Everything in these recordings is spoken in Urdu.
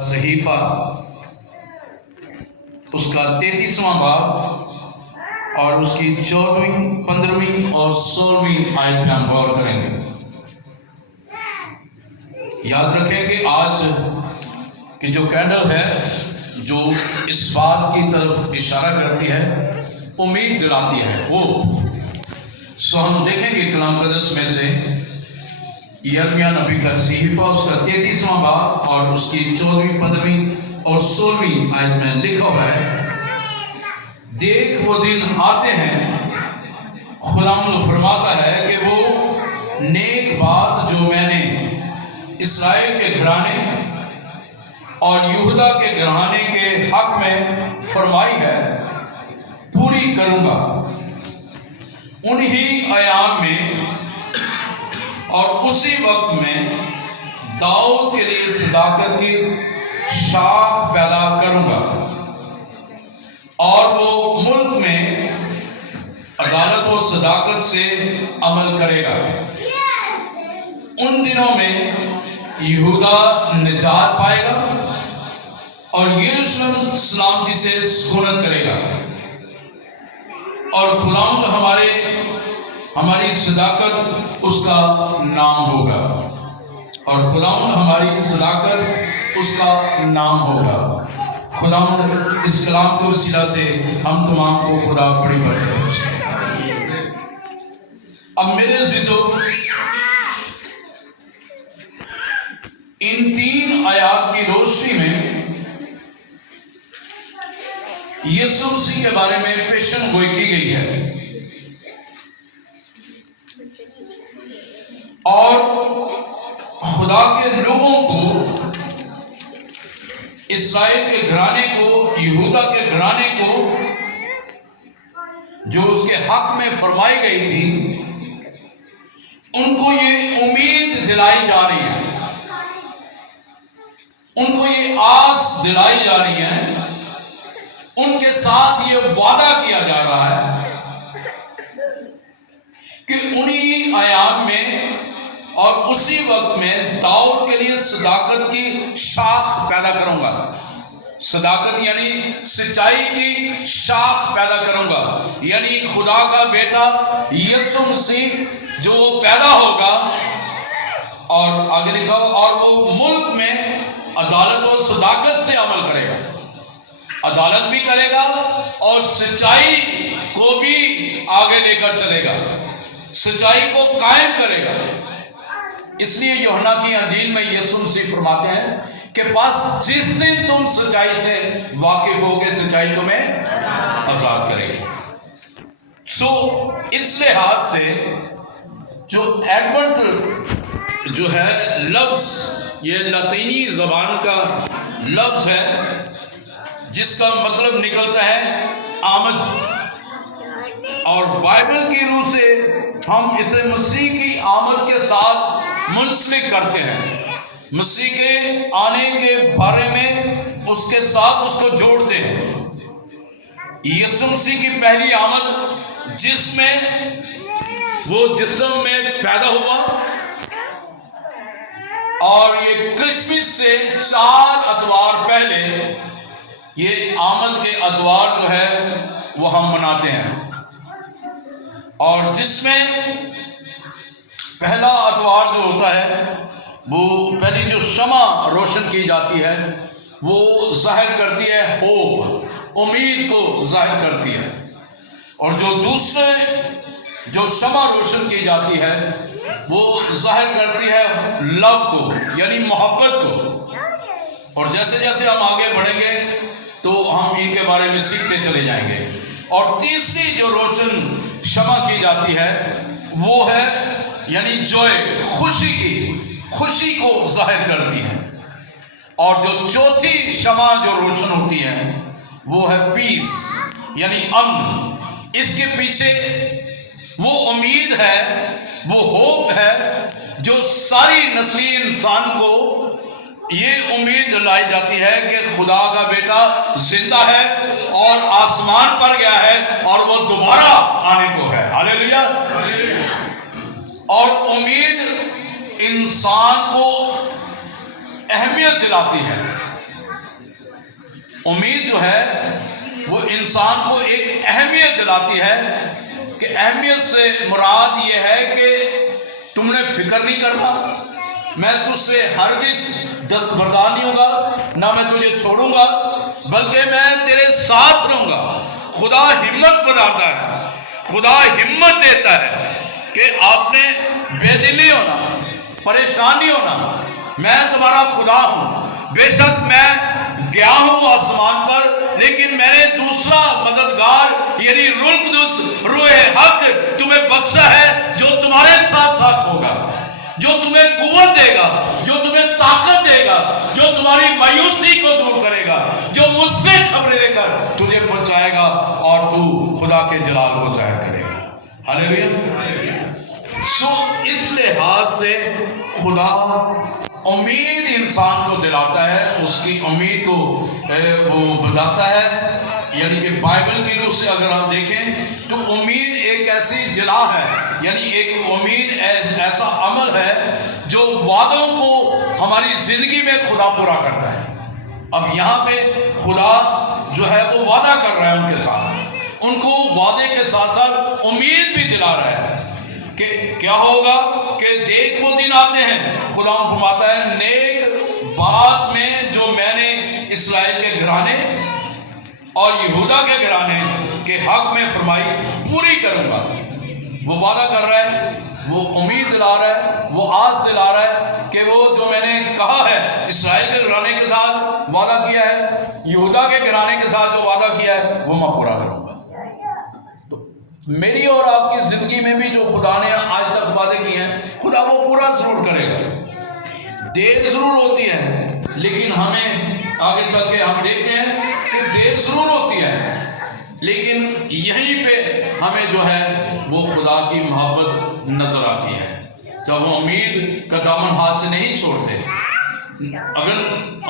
صحیفہ اس کا 33واں باب اور اس کی 14ویں 15ویں اور 16ویں آیت میں ہم غور کریں گے۔ یاد رکھیں کہ آج کی جو کینڈل ہے جو اس بات کی طرف اشارہ کرتی ہے، امید دلاتی ہے، وہ ہم دیکھیں گے کلام مقدس میں سے یرمیہ نبی کا صحیفہ اس کا 33واں باب اور اس کی 14ویں 15ویں اور 16ویں آیت میں لکھا ہوا ہے، دیکھ وہ دن آتے ہیں، خداوند فرماتا ہے کہ وہ نیک بات جو میں نے اسرائیل کے گھرانے اور یہودا کے گھرانے کے حق میں فرمائی ہے پوری کروں گا۔ انہی ایام میں اور اسی وقت میں داؤد کے لیے صداقت کی شاخ پیدا کروں گا اور وہ ملک میں عدالت و صداقت سے عمل کرے گا۔ ان دنوں میں یہودا نجات پائے گا اور یروشلم سلامتی سے سکونت کرے گا، اور خداوند ہماری صداقت اس کا نام ہوگا، اور خداوند ہماری صداقت اس کا نام ہوگا۔ خداوند اس کلام کے وسیلہ سے ہم تمام کو خدا بڑی برکت بخشے۔ اب میرے عزیزو، ان 3 آیات کی روشنی میں یسوع مسیح کے بارے میں پیشن گوئی کی گئی ہے، اور خدا کے لوگوں کو، اسرائیل کے گھرانے کو، یہودا کے گھرانے کو جو اس کے حق میں فرمائی گئی تھی، ان کو یہ امید دلائی جا رہی ہے، ان کو یہ آس دلائی جا رہی ہے، ان کے ساتھ یہ وعدہ کیا جا رہا ہے کہ انہی ایام میں اور اسی وقت میں داؤد کے لیے صداقت کی شاخ پیدا کروں گا۔ صداقت یعنی سچائی کی شاخ پیدا کروں گا، یعنی خدا کا بیٹا یسوع مسیح جو وہ پیدا ہوگا، اور آگے لکھا اور وہ ملک میں عدالت و صداقت سے عمل کرے گا، عدالت بھی کرے گا اور سچائی کو بھی آگے لے کر چلے گا، سچائی کو قائم کرے گا۔ اس لیے یوحنا کی انجیل میں یسوع مسیح فرماتے ہیں کہ بس جس دن تم سچائی سے واقف ہوگے، سچائی تمہیں آزاد کرے گی۔ اس لحاظ سے جو ایڈونٹ جو ہے لفظ، یہ لاطینی زبان کا لفظ ہے جس کا مطلب نکلتا ہے آمد، اور بائبل کی روح سے ہم اسے مسیح کی آمد کے ساتھ منسلک کرتے ہیں، مسیح کے آنے کے بارے میں اس کے ساتھ اس کو جوڑتے ہیں۔ یسوع مسیح کی پہلی آمد جس میں وہ جسم میں پیدا ہوا، اور یہ کرسمس سے 4 اتوار پہلے یہ آمد کے اتوار جو ہے وہ ہم مناتے ہیں، اور جس میں پہلا اتوار جو ہوتا ہے وہ پہلی جو شمع روشن کی جاتی ہے وہ ظاہر کرتی ہے ہوپ، امید کو ظاہر کرتی ہے، اور جو دوسرے جو شمع روشن کی جاتی ہے وہ ظاہر کرتی ہے لو کو، یعنی محبت کو، اور جیسے جیسے ہم آگے بڑھیں گے تو ہم ان کے بارے میں سیکھتے چلے جائیں گے۔ اور تیسری جو روشن شمع کی جاتی ہے وہ ہے یعنی جوائے، خوشی کو ظاہر کرتی ہے، اور جو چوتھی شمع جو روشن ہوتی ہے وہ ہے پیس، یعنی امن۔ اس کے پیچھے وہ امید ہے، وہ ہوپ ہے جو ساری نسلی انسان کو یہ امید دلائی جاتی ہے کہ خدا کا بیٹا زندہ ہے اور آسمان پر گیا ہے اور وہ دوبارہ آنے کو ہے۔ ہاللیلویا۔ اور امید انسان کو اہمیت دلاتی ہے، امید جو ہے وہ انسان کو ایک اہمیت دلاتی ہے کہ اہمیت سے مراد یہ ہے کہ تم نے فکر نہیں کرنا، میں تجھ سے ہرگز دستبردار نہیں ہوں گا، نہ میں تجھے چھوڑوں گا، بلکہ میں تیرے ساتھ رہوں گا۔ خدا ہمت بناتا ہے، خدا ہمت دیتا ہے کہ آپ نے بے دل نہیں ہونا، پریشان نہیں ہونا، میں تمہارا خدا ہوں۔ بے شک میں گیا ہوں آسمان پر، لیکن میں نے دوسرا مددگار یعنی روح القدس، روح حق تمہیں بخشا ہے، جو تمہارے ساتھ ساتھ ہوگا، جو تمہیں قوت دے گا، جو تمہیں طاقت دے گا، جو تمہاری مایوسی کو دور کرے گا، جو مجھ سے خبریں لے کر تجھے پہنچائے گا اور تو خدا کے جلال کو ظاہر کرے گا۔ ہاللیلویہ۔ سو اس لحاظ سے خدا امید انسان کو دلاتا ہے، اس کی امید کو وہ بتاتا ہے، یعنی کہ بائبل کی روح سے اگر ہم دیکھیں تو امید ایک ایسی جلا ہے، یعنی ایک امید ایسا عمل ہے جو وعدوں کو ہماری زندگی میں خدا پورا کرتا ہے۔ اب یہاں پہ خدا جو ہے وہ وعدہ کر رہا ہے ان کے ساتھ، ان کو وعدے کے ساتھ ساتھ امید بھی دلا رہا ہے کہ کیا ہوگا، کہ دیکھ وہ دن آتے ہیں، خدا فرماتا ہے نیک بات میں جو میں نے اسرائیل کے گھرانے اور یہودا کے گھرانے کے حق میں فرمائی پوری کروں گا۔ وہ وعدہ کر رہا ہے، وہ امید دلا رہا ہے، وہ آس دلا رہا ہے کہ وہ جو میں نے کہا ہے اسرائیل کے گھرانے کے ساتھ وعدہ کیا ہے، یہودا کے گھرانے کے ساتھ جو وعدہ کیا ہے وہ میں پورا کروں گا۔ میری اور آپ کی زندگی میں بھی جو خدا نے آج تک وعدے کیے ہیں، خدا وہ پورا ضرور کرے گا۔ دیر ضرور ہوتی ہے، لیکن ہمیں آگے چل کے ہم دیکھتے ہیں کہ دیر ضرور ہوتی ہے، لیکن یہیں پہ ہمیں جو ہے وہ خدا کی محبت نظر آتی ہے جب ہم امید کا دامن ہاتھ سے نہیں چھوڑتے۔ اگر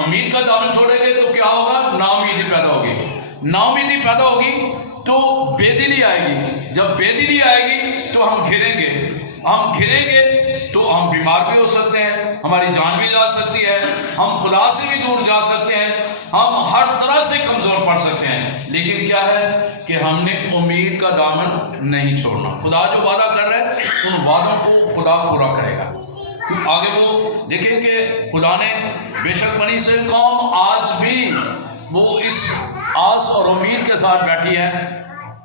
امید کا دامن چھوڑیں گے تو کیا ہوگا؟ نا امیدی پیدا ہوگی، نا امیدی پیدا ہوگی تو بے دلی آئے گی، جب بے دلی آئے گی تو ہم گھریں گے، ہم گھریں گے تو ہم بیمار بھی ہو سکتے ہیں، ہماری جان بھی جا سکتی ہے، ہم خدا سے بھی دور جا سکتے ہیں، ہم ہر طرح سے کمزور پڑ سکتے ہیں، لیکن کیا ہے کہ ہم نے امید کا دامن نہیں چھوڑنا۔ خدا جو وعدہ کر رہا ہے ان وعدوں کو خدا پورا کرے گا۔ تو آگے وہ دیکھیں کہ خدا نے بے شک بنی اسرائیل قوم آج بھی وہ اس آس اور امید کے ساتھ بیٹھی ہے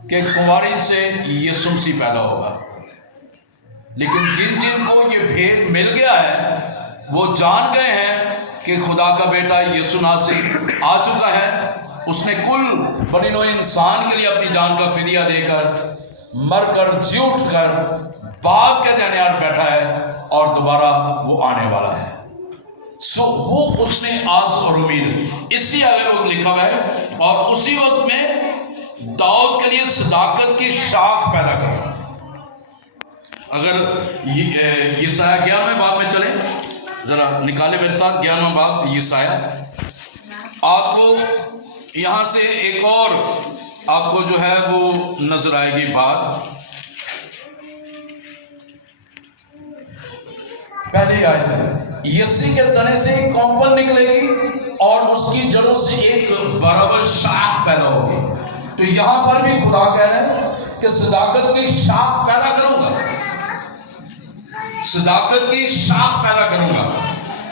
کہ کنواری سے یسوع مسیح پیدا ہوگا، لیکن جن جن کو یہ بھید مل گیا ہے وہ جان گئے ہیں کہ خدا کا بیٹا یسوع مسیح آ چکا ہے، اس نے کل بنی نوع انسان کے لیے اپنی جان کا فدیہ دے کر مر کر جی اٹھ کر باپ کے درمیان بیٹھا ہے اور دوبارہ وہ آنے والا ہے۔ سو وہ اس نے آس اور امید، اس لیے اگر وہ لکھا ہوا ہے اور اسی وقت میں داؤد کے لیے صداقت کی شاخ پیدا کرنا۔ اگر یسایہ 11ویں باب میں چلیں، ذرا نکالے میرے ساتھ 11واں باب یسایہ، آپ کو یہاں سے ایک اور آپ کو جو ہے وہ نظر آئے گی بات۔ پہلی آیت ہے، یسی کے تنے سے ایک کونپل نکلے گی اور اس کی جڑوں سے ایک برابر شاخ پیدا ہوگی۔ تو یہاں پر بھی خدا کہہ رہے ہیں کہ صداقت کی شاخ پیدا کروں گا، صداقت کی شاخ پیدا کروں گا۔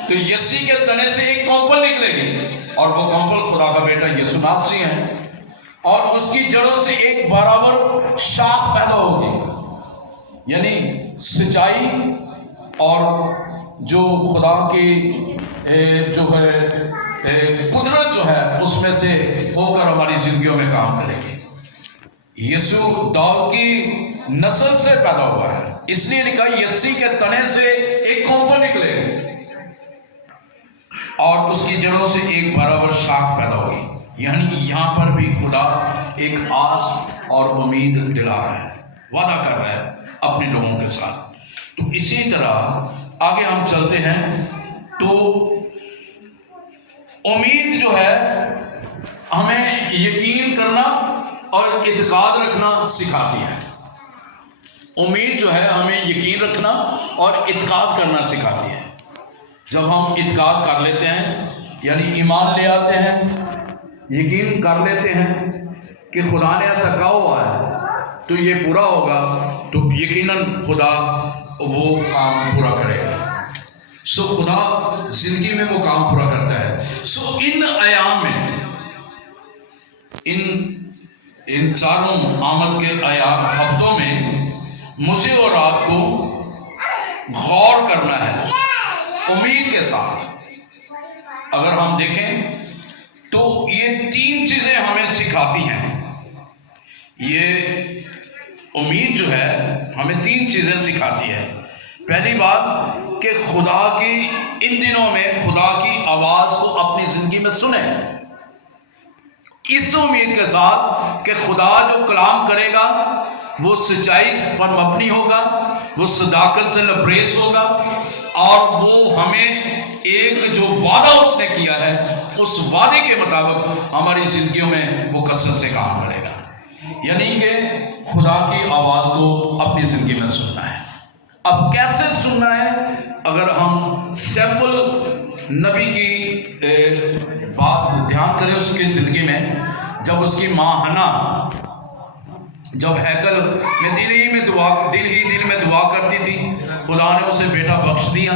تو یسی کے تنے سے ایک کونپل نکلے گی اور وہ کونپل خدا کا بیٹا یسوع مسیح ہے، اور اس کی جڑوں سے ایک برابر شاخ پیدا ہوگی، یعنی سچائی اور جو خدا کی جو ہے قدرت جو ہے اس میں سے ہو کر ہماری زندگیوں میں کام کرے گی۔ یسوع داؤد کی نسل سے پیدا ہوا ہے، اس لیے لکھا یسی کے تنے سے ایک کونپل نکلے گا اور اس کی جڑوں سے ایک برابر شاخ پیدا ہوگی۔ یعنی یہاں پر بھی خدا ایک آس اور امید دلا رہا ہے، وعدہ کر رہا ہے اپنے لوگوں کے ساتھ۔ تو اسی طرح آگے ہم چلتے ہیں تو امید جو ہے ہمیں یقین کرنا اور اعتقاد رکھنا سکھاتی ہے۔ امید جو ہے ہمیں یقین رکھنا اور اعتقاد کرنا سکھاتی ہے۔ جب ہم اعتقاد کر لیتے ہیں یعنی ایمان لے آتے ہیں یقین کر لیتے ہیں کہ خدا نے ایسا کہا ہوا ہے تو یہ پورا ہوگا، تو یقیناً خدا وہ کام پورا کرے گا۔ سو خدا زندگی میں وہ کام پورا کرتا ہے۔ سو ان ایام میں، ان چاروں آمد کے ایام ہفتوں میں مجھے اور آپ کو غور کرنا ہے امید کے ساتھ۔ اگر ہم دیکھیں تو یہ تین چیزیں ہمیں سکھاتی ہیں۔ یہ امید جو ہے ہمیں تین چیزیں سکھاتی ہے۔ پہلی بات کہ خدا کی ان دنوں میں خدا کی آواز کو اپنی زندگی میں سنیں، اس امید کے ساتھ کہ خدا جو کلام کرے گا وہ سچائی پر مبنی ہوگا، وہ صداقت سے لبریز ہوگا، اور وہ ہمیں ایک جو وعدہ اس نے کیا ہے اس وعدے کے مطابق ہماری زندگیوں میں وہ کثرت سے کام کرے گا۔ یعنی کہ خدا کی آواز کو اپنی زندگی میں سننا ہے۔ اب کیسے سننا ہے؟ اگر ہم سیمپل نبی کی بات دھیان کریں، اس کی زندگی میں جب اس کی ماں حنا جب ہیکل میں دل میں دعا کرتی تھی، خدا نے اسے بیٹا بخش دیا۔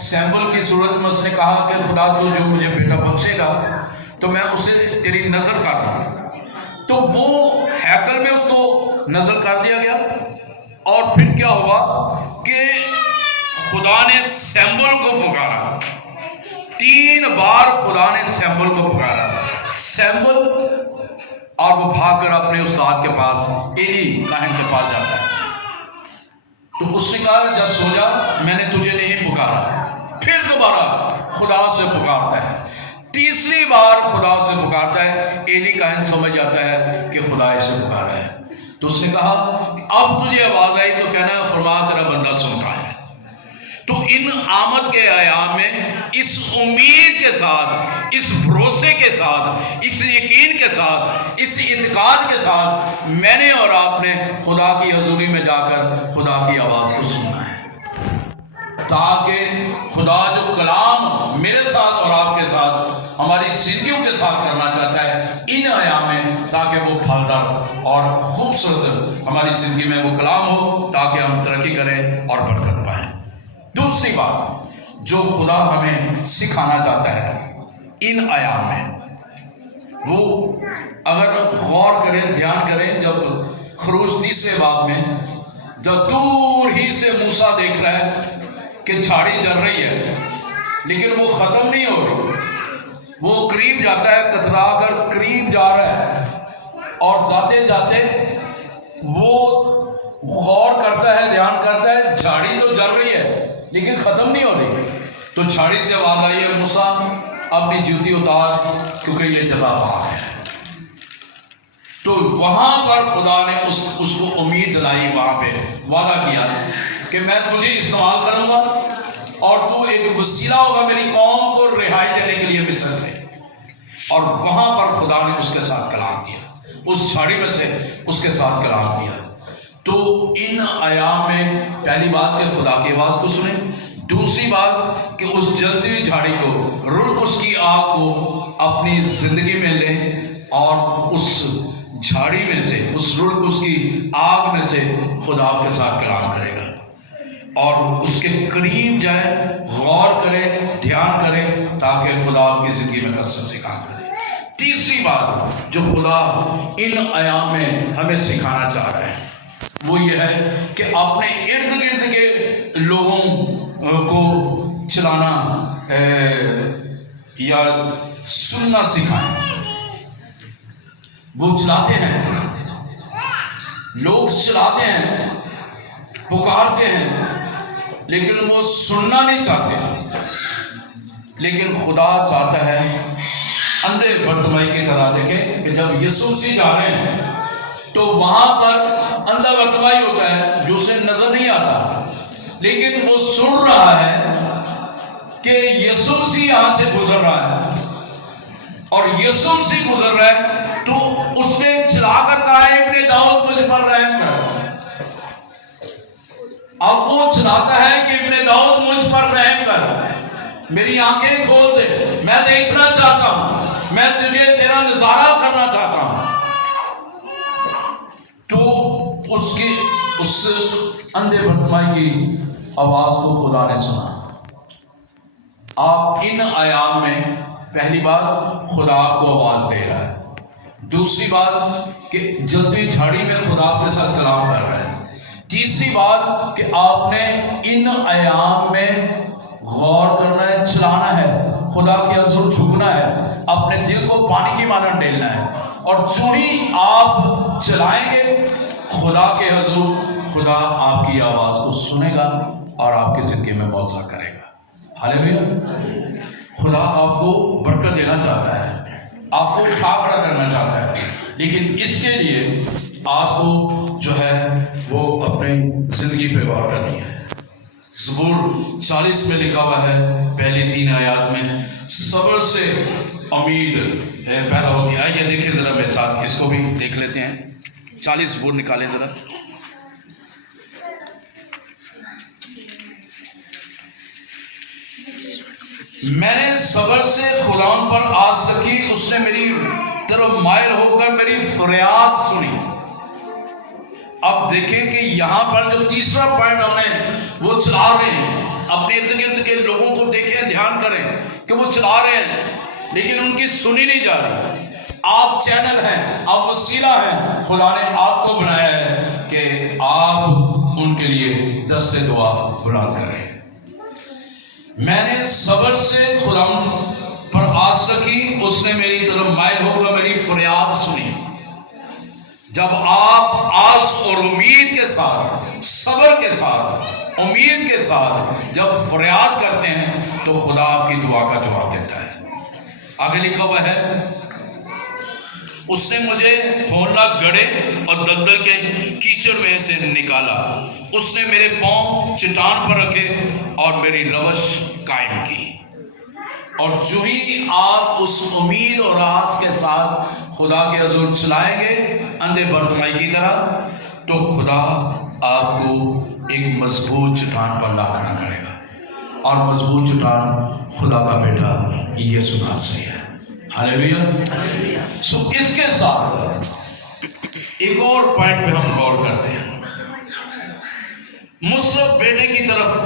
سیمپل کی صورت میں اس نے کہا کہ خدا تو جو مجھے بیٹا بخشے گا تو میں اسے تیری نظر کر رہا ہوں۔ تو وہ ہیکل میں اس کو نظر کر دیا گیا، اور پھر کیا ہوا کہ خدا نے سیمبل کو پکارا۔ 3 بار خدا نے سیمبل کو پکارا، سیمبل، اور وہ بھاگ کر اپنے استاد کے پاس، ایلی کاہن کے پاس جاتا ہے۔ تو اس نے کہا جا سو جا، میں نے تجھے نہیں پکارا۔ پھر دوبارہ خدا سے پکارتا ہے، تیسری بار خدا سے پکارتا ہے۔ ایلی کاہن سمجھ جاتا ہے کہ خدا اسے پکارا ہے، تو اس نے کہا کہ اب تجھے آواز آئی تو کہنا ہے فرما تیرا بندہ سنتا ہے۔ تو ان آمد کے ایام میں اس امید کے ساتھ، اس بھروسے کے ساتھ، اس یقین کے ساتھ، اس اعتقاد کے ساتھ میں نے اور آپ نے خدا کی حضوری میں جا کر خدا کی آواز کو سننا ہے، تاکہ خدا جو کلام میرے ساتھ اور آپ کے ساتھ ہماری زندگیوں کے ساتھ کرنا چاہتا ہے ان ایام میں، تاکہ وہ پھلدار اور خوبصورت ہماری زندگی میں وہ کلام ہو، تاکہ ہم ترقی کریں اور برکت پائیں۔ دوسری بات جو خدا ہمیں سکھانا چاہتا ہے ان ایام میں، وہ اگر غور کریں، دھیان کریں، جب خروج 30 باب میں جب دور ہی سے موسیٰ دیکھ رہا ہے کہ جھاڑی جل رہی ہے لیکن وہ ختم نہیں ہو رہی، وہ قریب جاتا ہے، کترا کر قریب جا رہا ہے، اور جاتے جاتے وہ غور کرتا ہے، دھیان کرتا ہے، جھاڑی تو جل رہی ہے لیکن ختم نہیں ہو رہی۔ تو جھاڑی سے آواز آئی ہے، موسیٰ اپنی جوتی اتار کیونکہ یہ جگہ پاک ہے۔ تو وہاں پر خدا نے اس کو امید دلائی، وہاں پہ وعدہ کیا کہ میں تجھے استعمال کروں گا اور تو ایک وسیلہ ہوگا میری قوم کو رہائی دینے کے لیے مصر سے۔ اور وہاں پر خدا نے اس کے ساتھ کلام کیا، اس جھاڑی میں سے اس کے ساتھ کلام کیا۔ تو ان ایام میں پہلی بات کہ خدا کی آواز کو سنیں، دوسری بات کہ اس جلتی ہوئی جھاڑی کو، روح اس کی آگ کو اپنی زندگی میں لیں، اور اس جھاڑی میں سے، اس روح اس کی آگ میں سے خدا کے ساتھ کلام کرے گا، اور اس کے قریب جائے، غور کرے، دھیان کرے، تاکہ خدا آپ کی زندگی میں کثرت سے کام کرے۔ تیسری بات جو خدا ان ایام میں ہمیں سکھانا چاہ رہا ہے وہ یہ ہے کہ اپنے ارد گرد کے لوگوں کو چلانا یا سننا سکھائیں۔ وہ چلاتے ہیں، لوگ چلاتے ہیں، پکارتے ہیں، لیکن وہ سننا نہیں چاہتے۔ لیکن خدا چاہتا ہے اندھے برتمائی کی طرح، دیکھیں کہ جب یسوع مسیح جا رہے ہیں تو وہاں پر اندھا برتمائی ہوتا ہے جو اسے نظر نہیں آتا، لیکن وہ سن رہا ہے کہ یسوع مسیح یہاں سے گزر رہا ہے، اور یسوع مسیح گزر رہا ہے تو اس نے چلا کر کہا ہے ابن داؤد مجھ پر رحم کر۔ اب وہ چلاتا ہے کہ ابن داؤد مجھ پر رحم کر، میری آنکھیں کھول دے، میں دیکھنا چاہتا ہوں، میں تجھے تیرا نظارہ کرنا چاہتا ہوں. تو اس اندھے برتمائی کی آواز کو خدا نے سنا. آپ ان ایام میں پہلی بات خدا آپ کو آواز دے رہا ہے. دوسری بات کہ جلدی جھاڑی میں خدا آپ کے ساتھ کلام کر رہا ہے. تیسری بات کہ آپ نے ان ایام میں غور کرنا ہے, چلانا ہے, خدا کے حضور جھکنا ہے, اپنے دل کو پانی کی مانند ڈیلنا ہے. اور جو ہی آپ چلائیں گے خدا کے حضور, خدا آپ کی آواز کو سنے گا اور آپ کی زندگی میں معجزہ کرے گا. ہاللیلویا. خدا آپ کو برکت دینا چاہتا ہے, آپ کو اٹھا کھڑا کرنا چاہتا ہے, لیکن اس کے لیے آپ کو جو ہے وہ اپنی زندگی پہ غور کرنی ہے. زبور 40 میں لکھا ہوا ہے پہلی 3 آیات میں, صبر سے امید پیدا ہوتی ہے. آئیے دیکھیں ذرا میرے ساتھ, اس کو بھی دیکھ لیتے ہیں. 40 زبور نکالیں ذرا. میں نے صبر سے خداوند پر آس رکھی, اس نے میری طرف مائل ہو کر میری فریاد سنی. اب دیکھیں کہ یہاں پر جو تیسرا پوائنٹ ہم نے وہ چلا رہے ہیں, اپنے ارد گرد کے لوگوں کو دیکھیں, دھیان کریں کہ وہ چلا رہے ہیں لیکن ان کی سنی نہیں جا رہی. آپ چینل ہیں, آپ وسیلہ ہیں, خدا نے آپ کو بنایا ہے کہ آپ ان کے لیے دست دعا بلند کریں. میں نے صبر سے خدا پر آس رکھی, اس نے میری طرف مائل ہو کر میری فریاد سنی. جب آپ آس اور امید کے ساتھ, صبر کے ساتھ, امید کے ساتھ جب فریاد کرتے ہیں تو خدا آپ کی دعا کا جواب دیتا ہے. آگے لکھا ہوا ہے, اس نے مجھے ہولناک گڑھے اور دلدل کے کیچڑ میں سے نکالا. اس نے میرے پاؤں چٹان پر رکھے اور میری روش قائم کی. اور جو ہی آپ اس امید اور آس کے ساتھ خدا کے حضور چلائیں گے اندھے برتمائی کی طرح, تو خدا آپ کو ایک مضبوط چٹان پر لا کھڑا کرے گا. اور مضبوط چٹان خدا کا بیٹا یسوع مسیح ہے. ہاللیلویا. سو اس کے ساتھ ایک اور پوائنٹ پہ ہم غور کرتے ہیں. مصرف بیٹے کی طرف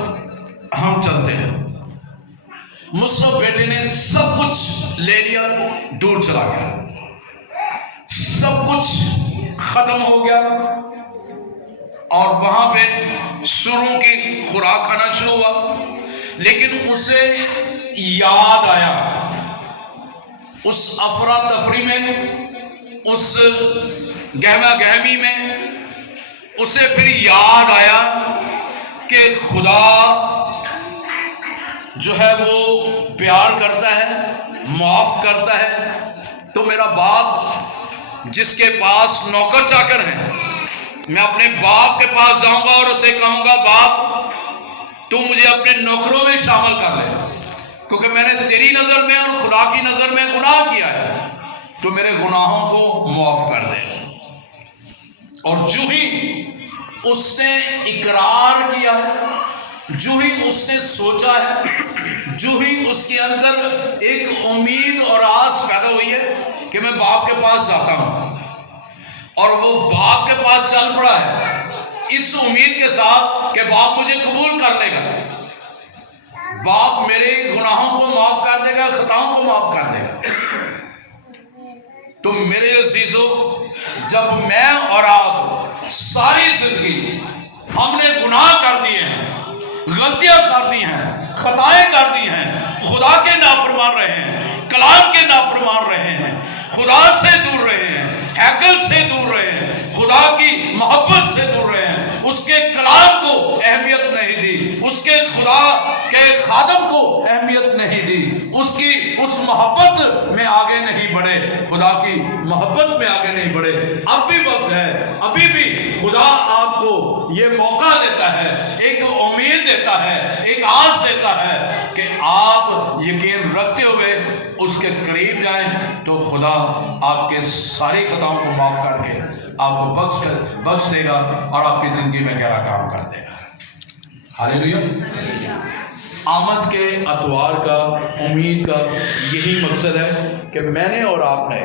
ہم چلتے ہیں. مصرف بیٹے نے سب کچھ لے لیا, دور چلا گیا, سب کچھ ختم ہو گیا, اور وہاں پہ سوروں کی خوراک کھانا شروع ہوا. لیکن اسے یاد آیا, اس افراتفری میں, اس گہما گہمی میں اسے پھر یاد آیا کہ خدا جو ہے وہ پیار کرتا ہے, معاف کرتا ہے. تو میرا باپ جس کے پاس نوکر چاکر ہیں, میں اپنے باپ کے پاس جاؤں گا اور اسے کہوں گا, باپ تو مجھے اپنے نوکروں میں شامل کر لے, کیونکہ میں نے تیری نظر میں اور خدا کی نظر میں گناہ کیا ہے, تو میرے گناہوں کو معاف کر دے. اور جو ہی اس نے اقرار کیا ہے, جو ہی اس نے سوچا ہے, جو ہی اس کے اندر ایک امید اور آس پیدا ہوئی ہے کہ میں باپ کے پاس جاتا ہوں, اور وہ باپ کے پاس چل پڑا ہے اس امید کے ساتھ کہ باپ مجھے قبول کر لے گا, باپ میرے گناہوں کو معاف کر دے گا, خطاؤں کو معاف کر دے گا. تو میرے عزیزو, جب میں اور آپ ساری زندگی ہم نے گناہ کر دیے ہیں, غلطیاں کر دی ہیں, خطائیں کر دی ہیں, خدا کے نافرمان رہے ہیں, کلام کے نافرمان رہے ہیں, خدا سے دور رہے ہیں, ہیکل سے دور رہے ہیں, خدا کی محبت سے دور رہے ہیں, اس کے کلام کو اہمیت نہیں دی, اس کے خدا کے خادم کو اہمیت نہیں دی, اس محبت میں آگے نہیں بڑھے, خدا کی محبت میں آگے نہیں بڑھے. اب بھی وقت ہے, ابھی بھی خدا آپ کو یہ موقع دیتا ہے, ایک امید دیتا ہے, ایک آس دیتا ہے کہ آپ یقین رکھتے ہوئے اس کے قریب جائیں تو خدا آپ کے ساری خطاؤں کو معاف کر کے آپ کو بخش دے گا اور آپ کی زندگی میں گہرا کام کر دے گا. ہاللیلویا. آمد کے اتوار کا, امید کا یہی مقصد ہے کہ کہ میں نے اور آپ نے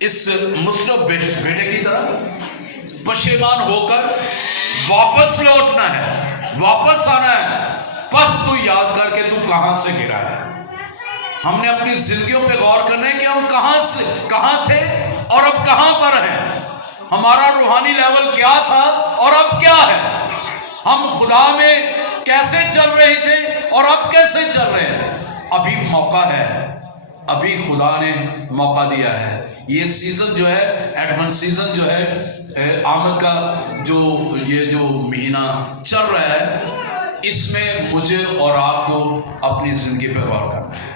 اس مصرف بیٹے کی طرح پشیمان ہو کر واپس لوٹنا ہے، واپس آنا ہے۔ پس تو یاد کر کے تو کہاں سے گرا ہے۔ ہم نے اپنی زندگیوں پہ غور کرنا ہے کہ ہم کہاں تھے اور اب کہاں پر ہیں۔ ہمارا روحانی لیول کیا تھا اور اب کیا ہے۔ ہم خدا میں کیسے چل رہے تھے اور اب کیسے چل رہے ہیں۔ ابھی موقع ہے، ابھی خدا نے موقع دیا ہے۔ یہ سیزن جو ہے، ایڈونٹ سیزن جو ہے، آمد کا یہ جو مہینہ چل رہا ہے، اس میں مجھے اور آپ کو اپنی زندگی پہ غور کرنا ہے۔